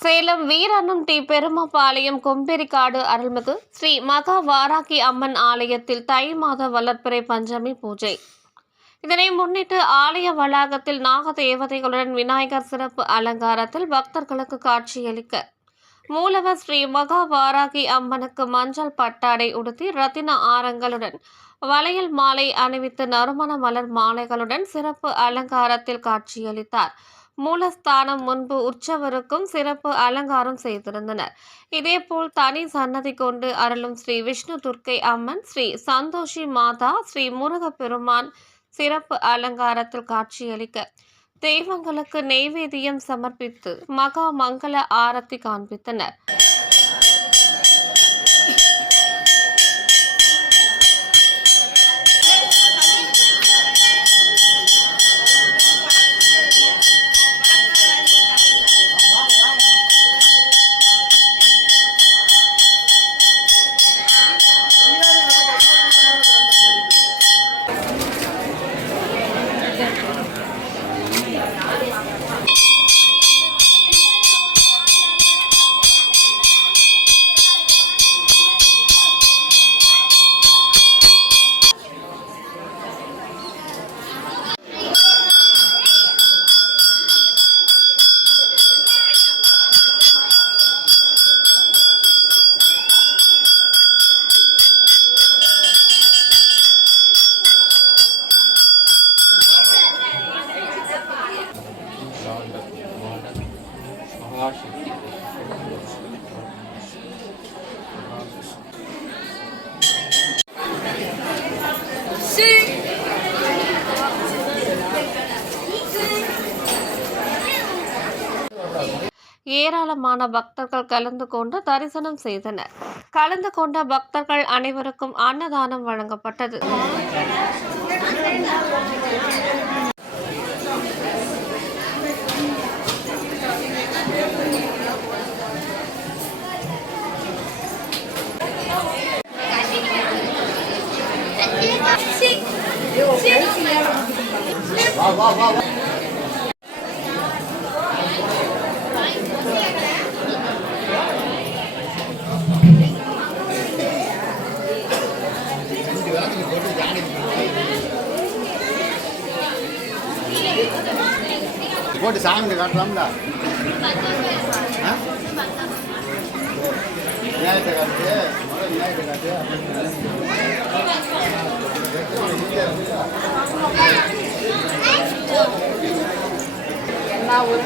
Salem வீரன்னம் D பெருமபாளையம் கொம்பேரிக்காடு அருள்மிகு ஸ்ரீ மகா வாராகி அம்மன் ஆலயத்தில் தை மாத வளர்ப்பிறை பஞ்சமி பூஜை. இதனை முன்னிட்டு ஆலய வளாகத்தில் நாக தேவதைகளுடன் விநாயகர் சிறப்பு அலங்காரத்தில் பக்தர்களுக்கு காட்சியளிக்க மூலவர் ஸ்ரீ மகா வாராகி அம்மனுக்கு மஞ்சள் பட்டாடை உடுத்தி ரத்தின ஆரங்களுடன் வளையல் மாலை அணிவித்து நறுமண மலர் மாலைகளுடன் சிறப்பு அலங்காரத்தில் காட்சியளித்தார். மூலஸ்தானம் முன்பு உற்சவருக்கும் சிறப்பு அலங்காரம் செய்திருந்தனர். இதேபோல் தனி சன்னதி கொண்டு அருளும் ஸ்ரீ விஷ்ணு துர்க்கை அம்மன், ஸ்ரீ சந்தோஷி மாதா, ஸ்ரீ முருகப்பெருமான் சிறப்பு அலங்காரத்தில் காட்சியளிக்க தெய்வங்களுக்கு நெய்வேத்தியம் சமர்ப்பித்து மகா மங்கள ஆரத்தி காண்பித்தனர். ஏராளமான பக்தர்கள் கலந்து கொண்டு தரிசனம் செய்தனர். கலந்து கொண்ட பக்தர்கள் அனைவருக்கும் அன்னதானம் வழங்கப்பட்டது. போட்டு சாமி காட்டலாம்ல, விநாயகத்தை காட்டு, விநாயகத்தை காட்டு. என்ன ஊரு